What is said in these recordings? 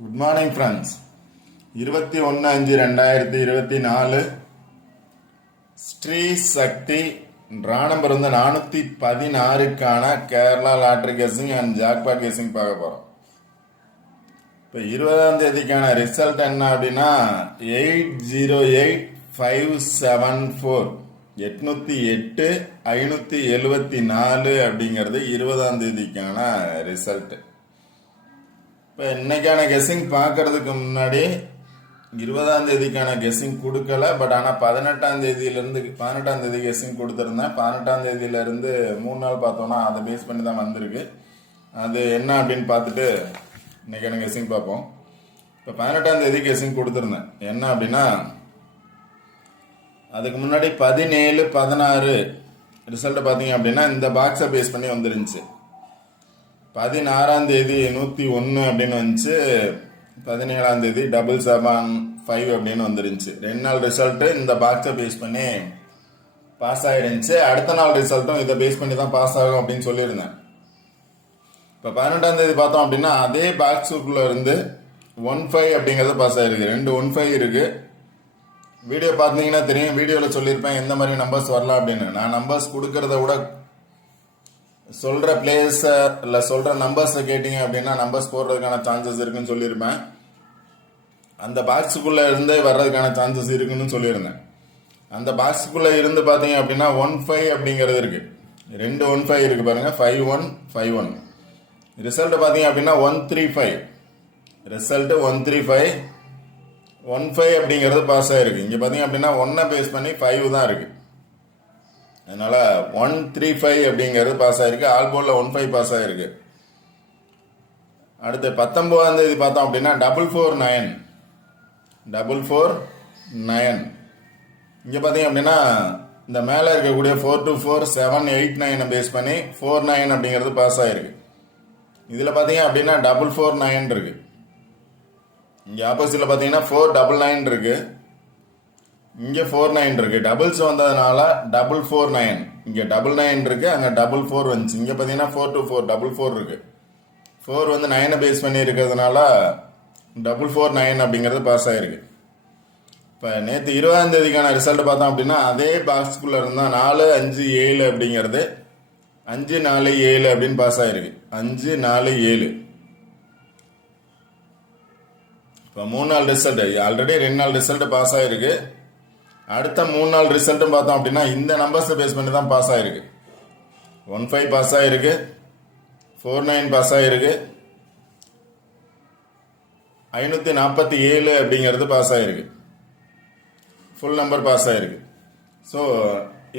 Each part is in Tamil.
Good morning friends. 21/5/2024 Sri Sakthi draw number 416க்கான Kerala lottery guessing and jackpot guessing பார்க்க போகிறோம். இப்போ 20ஆம் தேதிக்கான ரிசல்ட் என்ன அப்படின்னா 808574 808 574 அப்படிங்கிறது 20ஆம் தேதிக்கான ரிசல்ட். இப்போ இன்னைக்கான கெஸ்ஸிங் பார்க்கறதுக்கு முன்னாடி 20ஆம் தேதிக்கான கெஸ்ஸிங் கொடுக்கல. பட் ஆனால் 18ஆம் தேதி கெஸ்ஸிங் கொடுத்துருந்தேன். 18ஆம் தேதியிலேருந்து 3 நாள் பார்த்தோன்னா அதை பேஸ் பண்ணி தான் வந்திருக்கு. அது என்ன அப்படின்னு பார்த்துட்டு இன்னைக்கான கெஸ்ஸிங் பார்ப்போம். இப்போ 18ஆம் தேதி கெஸ்ஸிங் கொடுத்துருந்தேன். என்ன அப்படின்னா அதுக்கு முன்னாடி 17 16 ரிசல்ட்டை பார்த்தீங்க அப்படின்னா இந்த பாக்ஸை பேஸ் பண்ணி வந்துருந்துச்சு. 16ஆம் தேதி 101 அப்படின்னு வந்துச்சு. 17ஆம் தேதி 775 அப்படின்னு வந்துருந்துச்சு. 2 நாள் ரிசல்ட்டு இந்த பாக்ஸை பேஸ் பண்ணி பாஸ் ஆகிருந்துச்சு. அடுத்த நாள் ரிசல்ட்டும் இதை பேஸ் பண்ணி தான் பாஸ் ஆகும் அப்படின்னு சொல்லியிருந்தேன். இப்போ 18ஆம் தேதி பார்த்தோம் அப்படின்னா அதே பாக்ஸுக்குள்ளே இருந்து 15 அப்படிங்கிறது பாஸ் ஆகிருக்கு. 2 15 இருக்கு. வீடியோ பார்த்தீங்கன்னா தெரியும். வீடியோவில் சொல்லியிருப்பேன் எந்த மாதிரி நம்பர்ஸ் வரலாம் அப்படின்னு. நான் நம்பர்ஸ் கொடுக்கறத விட சொல்கிற பிளேஸை இல்லை சொல்கிற நம்பர்ஸை கேட்டிங்க அப்படின்னா நம்பர்ஸ் போடுறதுக்கான சான்சஸ் இருக்குன்னு சொல்லியிருப்பேன். அந்த பாக்ஸுக்குள்ளே இருந்தே வர்றதுக்கான சான்சஸ் இருக்குன்னு சொல்லியிருந்தேன். அந்த பாக்ஸுக்குள்ளே இருந்து பார்த்தீங்க அப்படின்னா 15 அப்படிங்கிறது இருக்குது. 2 15 இருக்குது பாருங்கள். 5151 ரிசல்ட்டு பார்த்தீங்க அப்படின்னா 135 ரிசல்ட்டு 135 15 அப்படிங்கிறது பாஸ் ஆகிருக்கு. இங்கே பார்த்தீங்க அப்படின்னா 1 பேஸ் பண்ணி 5 தான் இருக்குது. அதனால் 135 அப்படிங்கிறது பாஸ் ஆகிருக்கு. ஆல் போர்டில் 15 பாஸ் ஆகிருக்கு. அடுத்து 19ஆம் தேதி பார்த்தோம் அப்படின்னா 449 இங்கே பார்த்தீங்க அப்படின்னா இந்த மேலே இருக்கக்கூடிய 424789 பேஸ் பண்ணி 49 அப்படிங்கிறது பாஸ் ஆகிருக்கு. இதில் பார்த்தீங்க அப்படின்னா 449 இருக்கு. இங்கே ஆப்போசிட்டில் பார்த்தீங்கன்னா 499 இருக்கு. இங்கே 49 இருக்கு. டபுள்ஸ் வந்ததுனால 449. இங்கே 99 இருக்கு, அங்கே 44 வந்துச்சு. இங்கே பார்த்தீங்கன்னா 424 44 இருக்கு. 4 வந்து 9 பேஸ் பண்ணி இருக்கிறதுனால 449 அப்படிங்கிறது பாஸ் ஆகிருக்கு. இப்போ நேற்று 20ஆம் தேதிக்கான ரிசல்ட் பார்த்தோம் அப்படின்னா அதே பாக்ஸ்குள்ளே இருந்தால் 457 அப்படிங்கிறது 547 அப்படின்னு பாஸ் ஆகிருக்கு. 547. இப்போ 3 நாள் ரிசல்ட் ஆல்ரெடி 2 நாள் ரிசல்ட் பாஸ் ஆகிருக்கு. அடுத்த 3 நாள் ரிசல்ட்டும் பார்த்தோம் அப்படின்னா இந்த நம்பர்ஸை பேஸ் பண்ணி தான் பாஸ் ஆகிருக்கு. 15 பாஸ் ஆகிருக்கு, 49 பாஸ் ஆகிருக்கு, 547 அப்படிங்கிறது பாஸ் ஆகிருக்கு. ஃபுல் நம்பர் பாஸ் ஆகிருக்கு. ஸோ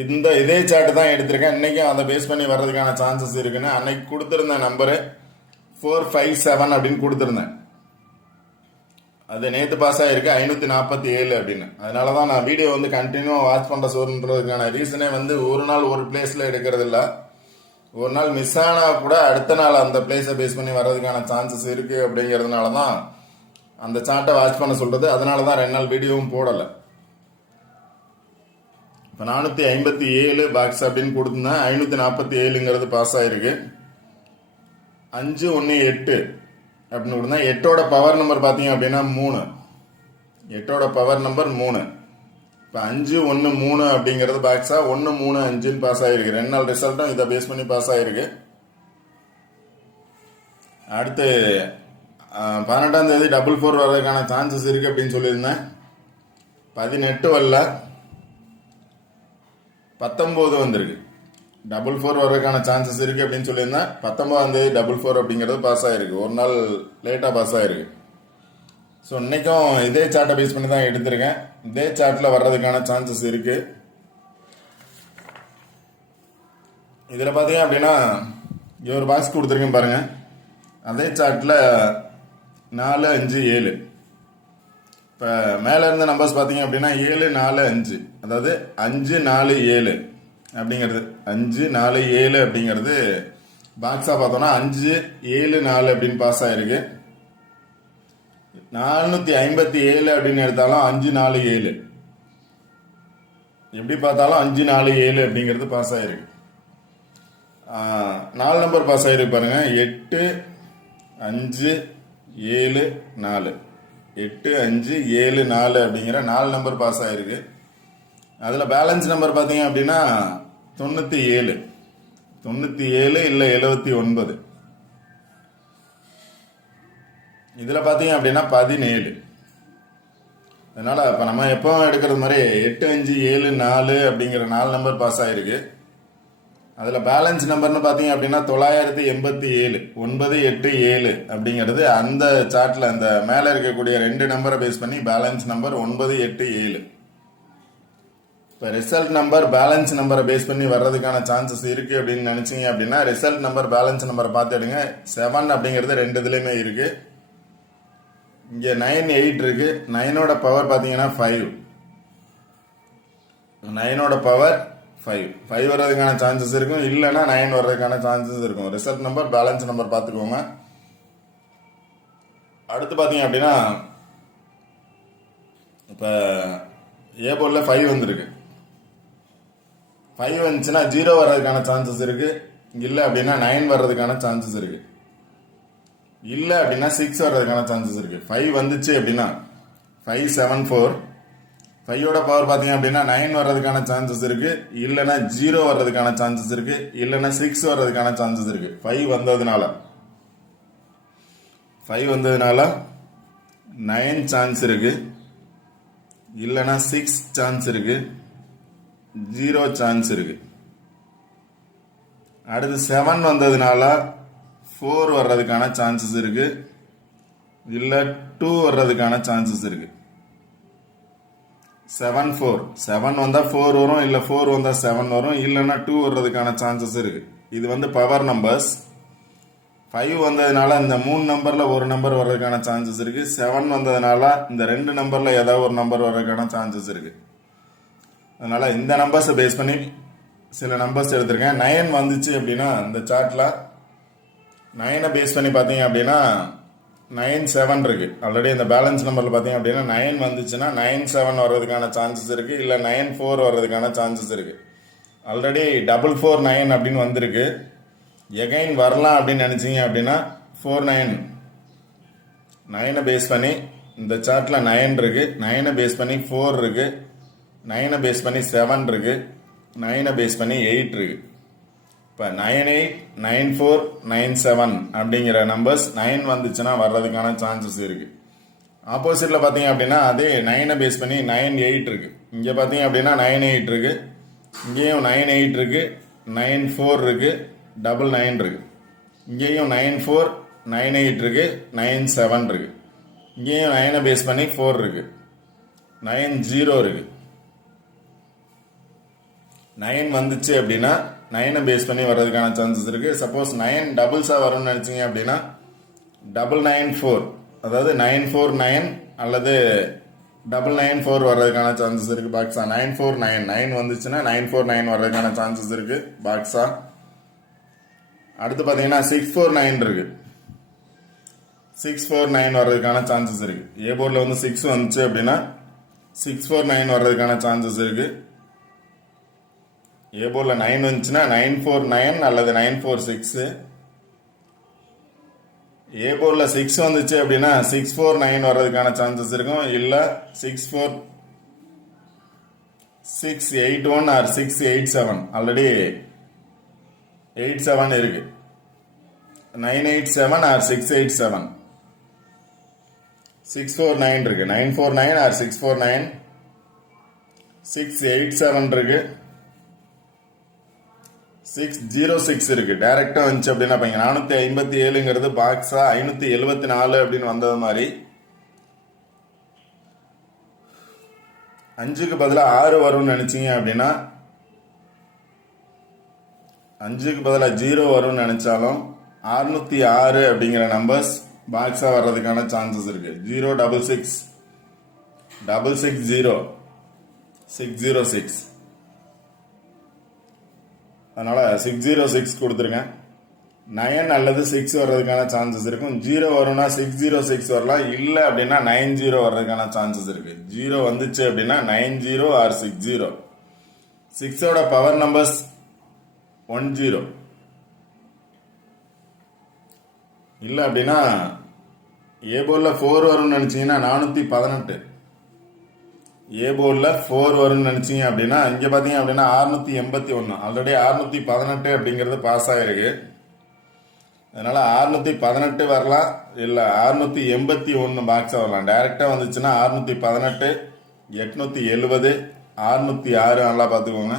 இதே சார்ட்டு தான் எடுத்திருக்கேன். இன்றைக்கும் அதை பேஸ் பண்ணி வர்றதுக்கான சான்சஸ் இருக்குன்னு அன்னைக்கு கொடுத்துருந்த நம்பரு 457 அப்படின்னு கொடுத்துருந்தேன். அது நேற்று பாஸ் ஆகிருக்கு 547 அப்படின்னு. அதனால தான் நான் வீடியோ வந்து கண்டினியூவாக வாட்ச் பண்ணுற சொல்றதுக்கான ரீசனே வந்து ஒரு நாள் ஒரு பிளேஸில் எடுக்கிறது இல்லை. ஒரு நாள் மிஸ் ஆனால் கூட அடுத்த நாள் அந்த பிளேஸை பேஸ் பண்ணி வர்றதுக்கான சான்சஸ் இருக்குது அப்படிங்கிறதுனால தான் அந்த சார்ட்டை வாட்ச் பண்ண சொல்கிறது. அதனால தான் 2 நாள் வீடியோவும் போடலை. இப்போ 457 பாக்ஸ் அப்படின்னு கொடுத்துருந்தேன். 547ங்கிறது பாஸ் ஆகிருக்கு. 518 அப்படின்னு கொடுத்தா 8ஓட பவர் நம்பர் பார்த்தீங்க அப்படின்னா 3. 8ஓட பவர் நம்பர் 3. இப்போ 513 அப்படிங்கிறது பாக்ஸா 135 பாஸ் ஆகிருக்கு. 2 நாள் ரிசல்ட்டும் இதை பேஸ் பண்ணி பாஸ் ஆகிருக்கு. அடுத்து 18ஆம் தேதி 44 வர்றதுக்கான சான்சஸ் இருக்குது அப்படின்னு சொல்லியிருந்தேன். 18 வரல, 19 வந்திருக்கு. 44 வர்றதுக்கான சான்சஸ் இருக்குது அப்படின்னு சொல்லியிருந்தேன். 19ஆம் தேதி 44 அப்படிங்கிறது பாஸ் ஆகிருக்கு. ஒரு நாள் லேட்டாக பாஸ் ஆகிருக்கு. ஸோ இன்றைக்கும் இதே சார்ட்டை பேஸ் பண்ணி தான் எடுத்திருக்கேன். இதே சார்ட்டில் வர்றதுக்கான சான்சஸ் இருக்குது. இதில் பார்த்தீங்க அப்படின்னா இங்கே ஒரு பாக்ஸ் கொடுத்துருக்கேன் பாருங்கள். அதே சார்ட்டில் 4 5 7. இப்போ மேலே இருந்த நம்பர்ஸ் பார்த்தீங்க அப்படின்னா 7 4 5, அதாவது 5 4 7 அப்படிங்கிறது 5 4 7 அப்படிங்கிறது பாக்ஸாக பார்த்தோன்னா 5 7 4 அப்படின்னு பாஸ் ஆகிருக்கு. 457 அப்படின்னு எடுத்தாலும் 5 4 7 எப்படி பார்த்தாலும் 5 4 7 அப்படிங்கிறது பாஸ் ஆகிருக்கு. 4 நம்பர் பாஸ் ஆகிருக்கு பாருங்க. 8 5 7 4 8 5 7 4 அப்படிங்கிற 4 நம்பர் பாஸ் ஆயிருக்கு. அதில் பேலன்ஸ் நம்பர் பார்த்தீங்க அப்படின்னா 97 இல்லை 79. இதில் பார்த்தீங்க அப்படின்னா 17. அதனால இப்போ நம்ம எப்போ எடுக்கிறது மாதிரி 8 5 7 4 அப்படிங்கிற 4 நம்பர் பாஸ் ஆயிருக்கு. அதில் பேலன்ஸ் நம்பர்னு பார்த்தீங்க அப்படின்னா 987 987 அப்படிங்கிறது அந்த சார்ட்டில் அந்த மேலே இருக்கக்கூடிய 2 நம்பரை பேஸ் பண்ணி பேலன்ஸ் நம்பர் 987. இப்போ ரிசல்ட் நம்பர் பேலன்ஸ் நம்பரை பேஸ் பண்ணி வர்றதுக்கான சான்சஸ் இருக்குது அப்படின்னு நினச்சிங்க அப்படின்னா ரிசல்ட் நம்பர் பேலன்ஸ் நம்பரை பார்த்து எடுங்க. 7 அப்படிங்கிறது 2 இதுலேயுமே இருக்குது. இங்கே 9 8 இருக்குது. 9ஓட பவர் பார்த்தீங்கன்னா 5. 9ஓட பவர் 5 வர்றதுக்கான சான்சஸ் இருக்கும். இல்லைன்னா 9 வர்றதுக்கான சான்சஸ் இருக்கும். ரிசல்ட் நம்பர் பேலன்ஸ் நம்பர் பார்த்துக்கோங்க. அடுத்து பார்த்தீங்க அப்படின்னா இப்போ ஏ போர்டில் 5 வந்துருக்கு. 5 வந்துச்சுன்னா 0 வர்றதுக்கான சான்சஸ் இருக்கு. இல்லை அப்படின்னா 9 வர்றதுக்கான சான்சஸ் இருக்கு. இல்லை அப்படின்னா 6 வர்றதுக்கான சான்சஸ் இருக்கு. 5 வந்துச்சு அப்படின்னா 5 7 4. 5ஓட பவர் பார்த்தீங்க அப்படின்னா 9 வர்றதுக்கான சான்சஸ் இருக்கு. இல்லைன்னா 0 வர்றதுக்கான சான்சஸ் இருக்கு. இல்லைன்னா 6 வர்றதுக்கான சான்சஸ் இருக்கு. 5 வந்ததுனால 9 சான்ஸ் இருக்கு. இல்லைன்னா 6 சான்ஸ் இருக்கு. 0 சான்ஸ் இருக்கு. அடுத்து 7 வந்ததுனால 4 வர்றதுக்கான சான்சஸ் இருக்கு. இல்லை 2 வர்றதுக்கான சான்சஸ் இருக்கு. 7 4 7 வந்தா 4 வரும். இல்லை 4 வந்தா 7 வரும். இல்லைன்னா 2 வர்றதுக்கான சான்சஸ் இருக்கு. இது வந்து பவர் நம்பர்ஸ். 5 வந்ததுனால இந்த 3 நம்பர்ல ஒரு நம்பர் வர்றதுக்கான சான்சஸ் இருக்கு. 7 வந்ததுனால இந்த 2 நம்பர்ல ஏதாவது ஒரு நம்பர் வர்றதுக்கான சான்சஸ் இருக்கு. அதனால இந்த நம்பர்ஸை பேஸ் பண்ணி சில நம்பர்ஸ் எடுத்திருக்கேன். 9 வந்துச்சு அப்படின்னா இந்த சார்ட்ல 9 பேஸ் பண்ணி பார்த்தீங்க அப்படின்னா 9 7 இருக்கு. ஆல்ரெடி இந்த பேலன்ஸ் நம்பர்ல பார்த்தீங்க அப்படின்னா 9 வந்துச்சுன்னா 9 7 வர்றதுக்கான சான்சஸ் இருக்கு. இல்லை 9 4 வர்றதுக்கான சான்சஸ் இருக்கு. ஆல்ரெடி 4 4 9 அப்படின்னு வந்திருக்கு. எகைன் வரலாம் அப்படின்னு நினைச்சீங்க அப்படின்னா 4 9 9 பேஸ் பண்ணி இந்த சார்ட்ல 9 இருக்கு. 9 பேஸ் பண்ணி 4 இருக்கு. 9 பேஸ் பண்ணி 7 இருக்கு. 9 பேஸ் பண்ணி 8 இருக்கு. இப்போ 9 8 9 4 9 7 அப்படிங்கிற நம்பர்ஸ் 9 வந்துச்சுன்னா வர்றதுக்கான சான்சஸ் இருக்கு. ஆப்போசிட்ல பார்த்தீங்க அப்படின்னா அதே 9 பேஸ் பண்ணி 9 8 இருக்கு. இங்கே பார்த்தீங்க அப்படின்னா 9 8 இருக்கு. இங்கேயும் 9 8 இருக்கு. 9 4 இருக்கு. 9 9 இருக்கு. இங்கேயும் 9 4 9 8 இருக்கு. 9 7 இருக்கு. இங்கேயும் 9 பேஸ் பண்ணி 4 இருக்கு. 9 0 இருக்கு. 9 வந்துச்சு அப்படின்னா 9 பேஸ் பண்ணி வர்றதுக்கான சான்சஸ் இருக்கு. சப்போஸ் 9 டபுள்ஸா வரும்னு நினைச்சீங்க அப்படின்னா 994 அதாவது 949 அல்லது 994 வர்றதுக்கான சான்சஸ் இருக்கு. பாக்ஸா 949 9 வந்துச்சுன்னா 949 வர்றதுக்கான சான்சஸ் இருக்கு. பாக்ஸா அடுத்து பார்த்தீங்கன்னா 649 இருக்கு. 649 வர்றதுக்கான சான்சஸ் இருக்கு. ஏ போர்டில் வந்து 6 வந்துச்சு அப்படின்னா 649 வர்றதுக்கான சான்சஸ் இருக்கு. ஏ போர்டில் 9 வந்துச்சுன்னா 949 அல்லது 946. ஏ போர்டில் 6 வந்துச்சு அப்படின்னா 649 வர்றதுக்கான சான்சஸ் இருக்கும். இல்லை 681 ஆர் 687 ஆல்ரெடி 87 இருக்கு. 987 ஆர் 687 649 இருக்கு. 949 ஆர் 649 687 இருக்கு. 606 இருக்கு. டைரக்டா வந்துச்சு அப்படின்னா 457ங்கிறது பாக்ஸா 574 அப்படின்னு வந்தது மாதிரி 5க்கு பதிலாக 6 வரும்னு நினைச்சீங்க அப்படின்னா 5க்கு பதிலாக 0 வரும்னு நினைச்சாலும் 606 அப்படிங்கிற நம்பர்ஸ் பாக்ஸா வர்றதுக்கான சான்சஸ் இருக்கு. 066 660 606. அதனால 606 கொடுத்துருங்க. 9 அல்லது 6 வர்றதுக்கான சான்சஸ் இருக்கும். 0 வரும்னா 606 வரலாம். இல்லை அப்படின்னா 90 வர்றதுக்கான சான்சஸ் இருக்கு. 0 வந்துச்சு அப்படின்னா 90 ஆர் 60. 6ஓட power numbers 10. இல்லை அப்படின்னா ஏ போர்டில் 4 வரும்னு நினச்சிங்கன்னா 418. ஏ போர்டில் 4 வரும்னு நினச்சிங்க அப்படின்னா இங்கே பார்த்தீங்க அப்படின்னா 681. ஆல்ரெடி 618 அப்படிங்கிறது பாஸ் ஆகிருக்கு. அதனால் 618 வரலாம், இல்லை 681 பாக்ஸாக வரலாம். டைரெக்டாக வந்துச்சுன்னா 618, 870, 606 நல்லா பார்த்துக்கோங்க.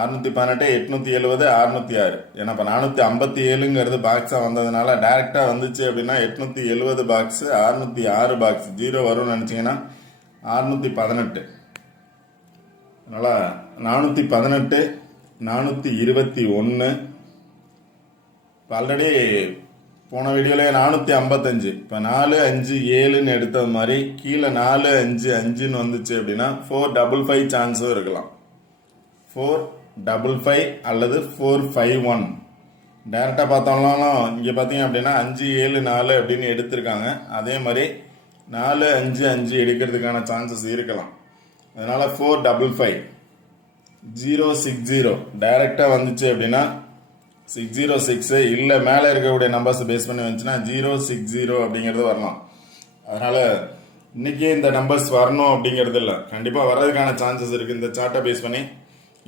618, 870, 606. ஏன்னா இப்போ 457ங்கிறது பாக்ஸாக வந்ததுனால டைரெக்டாக வந்துச்சு அப்படின்னா 870 பாக்ஸு, 606 பாக்ஸ் 0 வரும்னு நினச்சிங்கன்னா 618. அதனால் 418, 421. இப்போ ஆல்ரெடி போன வீடியோலேயே 455. இப்போ 4, 5, 7ன்னு எடுத்தது மாதிரி கீழே 4, 5, 5ன்னு வந்துச்சு அப்படின்னா 455 சான்ஸும் இருக்கலாம். 455 அல்லது 451. டைரெக்டாக பார்த்தோம்னாலும் இங்கே பார்த்தீங்க அப்படின்னா 5, 7, 4 அப்படின்னு எடுத்திருக்காங்க. அதே மாதிரி 4, 5, 5 எடுக்கிறதுக்கான சான்சஸ் இருக்கலாம். அதனால் 455, 060 டைரெக்டாக வந்துச்சு அப்படின்னா 606, இல்லை மேலே இருக்கக்கூடிய நம்பர்ஸ் பேஸ் பண்ணி வந்துச்சுன்னா 060 அப்படிங்கிறது வரலாம். அதனால் இன்றைக்கி இந்த நம்பர்ஸ் வரணும் அப்படிங்கிறது இல்லை, கண்டிப்பாக வர்றதுக்கான சான்சஸ் இருக்குது இந்த சார்ட்டை பேஸ் பண்ணி.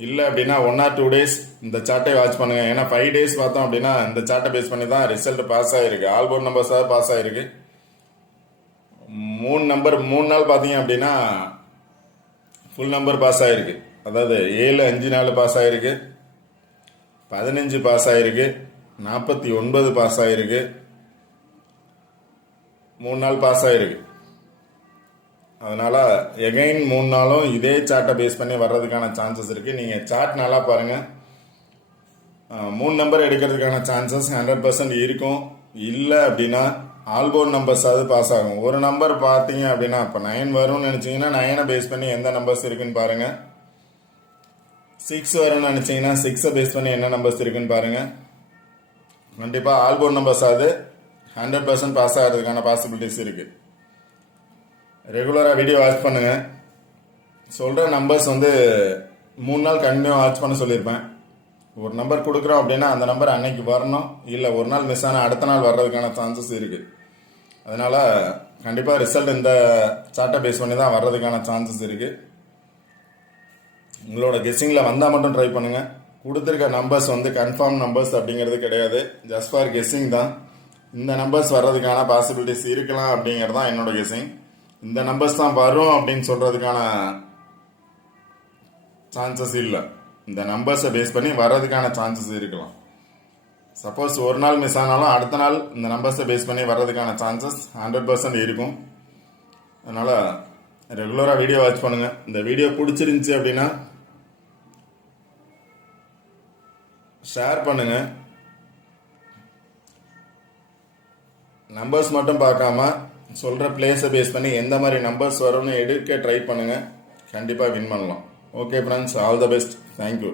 இல்லை அப்படின்னா 1 or 2 days இந்த சார்ட்டை வாட்ச் பண்ணுங்கள். ஏன்னா 5 days பார்த்தோம் அப்படின்னா இந்த சார்ட்டை பேஸ் பண்ணி தான் ரிசல்ட் பாஸ் ஆகிருக்கு. ஆல் போர்ட் நம்பர்ஸாக பாஸ் ஆகிருக்கு. 3 நாள் பார்த்தீங்க அப்படின்னா ஃபுல் நம்பர் பாஸ் ஆகிருக்கு. அதாவது 7, 5, 4 பாஸ் ஆகிருக்கு, 15 பாஸ் ஆகிருக்கு, 49 பாஸ் ஆகிருக்கு, 3 நாள் பாஸ் ஆகிருக்கு. அதனால் எகைன் 3 நாளும் இதே சார்ட்டை பேஸ் பண்ணி வர்றதுக்கான சான்சஸ் இருக்குது. நீங்கள் சார்ட் நல்லா பாருங்கள். 3 நம்பர் எடுக்கிறதுக்கான சான்சஸ் 100% இருக்கும். இல்லை அப்படின்னா ஆல்போர்ட் நம்பர்ஸாவது பாஸ் ஆகும். ஒரு நம்பர் பார்த்தீங்க அப்படின்னா இப்போ 9 வரும்னு நினச்சிங்கன்னா 9 பேஸ் பண்ணி எந்த நம்பர்ஸ் இருக்குன்னு பாருங்கள். 6 வரும்னு நினச்சிங்கன்னா 6 பேஸ் பண்ணி என்ன நம்பர்ஸ் இருக்குன்னு பாருங்கள். கண்டிப்பாக ஆல்போர்ட் நம்பர்ஸாவது 100% பாஸ் ஆகிறதுக்கான பாசிபிலிட்டிஸ் இருக்குது. ரெகுலராக வீடியோ வாட்ச் பண்ணுங்கள். சொல்கிற நம்பர்ஸ் 3 நாள் கண்டினியூ வாட்ச் பண்ண சொல்லியிருப்பேன். ஒரு நம்பர் கொடுக்குறோம் அப்படின்னா அந்த நம்பர் அன்னைக்கு வரணும். இல்லை ஒரு நாள் மிஸ் ஆனால் அடுத்த நாள் வர்றதுக்கான சான்சஸ் இருக்குது. அதனால் கண்டிப்பாக ரிசல்ட் இந்த சார்ட்டை பேஸ் பண்ணி தான் வர்றதுக்கான சான்சஸ் இருக்குது. உங்களோட கெஸ்ஸிங்கில் வந்தால் மட்டும் ட்ரை பண்ணுங்கள். கொடுத்துருக்க நம்பர்ஸ் கன்ஃபார்ம் நம்பர்ஸ் அப்படிங்கிறது கிடையாது, ஜஸ்ட் ஃபார் கெஸ்ஸிங் தான். இந்த நம்பர்ஸ் வர்றதுக்கான பாசிபிலிட்டிஸ் இருக்கலாம் அப்படிங்கிறது தான் என்னோட கெஸ்ஸிங். இந்த நம்பர்ஸ் தான் வரும் அப்படின்னு சொல்கிறதுக்கான சான்சஸ் இல்லை. இந்த நம்பர்ஸை பேஸ் பண்ணி வர்றதுக்கான சான்சஸ் இருக்கலாம். சப்போஸ் ஒரு நாள் மிஸ் ஆனாலும் அடுத்த நாள் இந்த நம்பர்ஸை பேஸ் பண்ணி வர்றதுக்கான சான்சஸ் 100% இருக்கும். அதனால் ரெகுலராக வீடியோ வாட்ச் பண்ணுங்கள். இந்த வீடியோ பிடிச்சிருந்துச்சி அப்படின்னா ஷேர் பண்ணுங்கள். நம்பர்ஸ் மட்டும் பார்க்காம சொல்கிற பிளேஸை பேஸ் பண்ணி எந்த மாதிரி நம்பர்ஸ் வரும்னு எடுக்க ட்ரை பண்ணுங்கள். கண்டிப்பாக வின் பண்ணலாம். Okay friends, all the best. Thank you.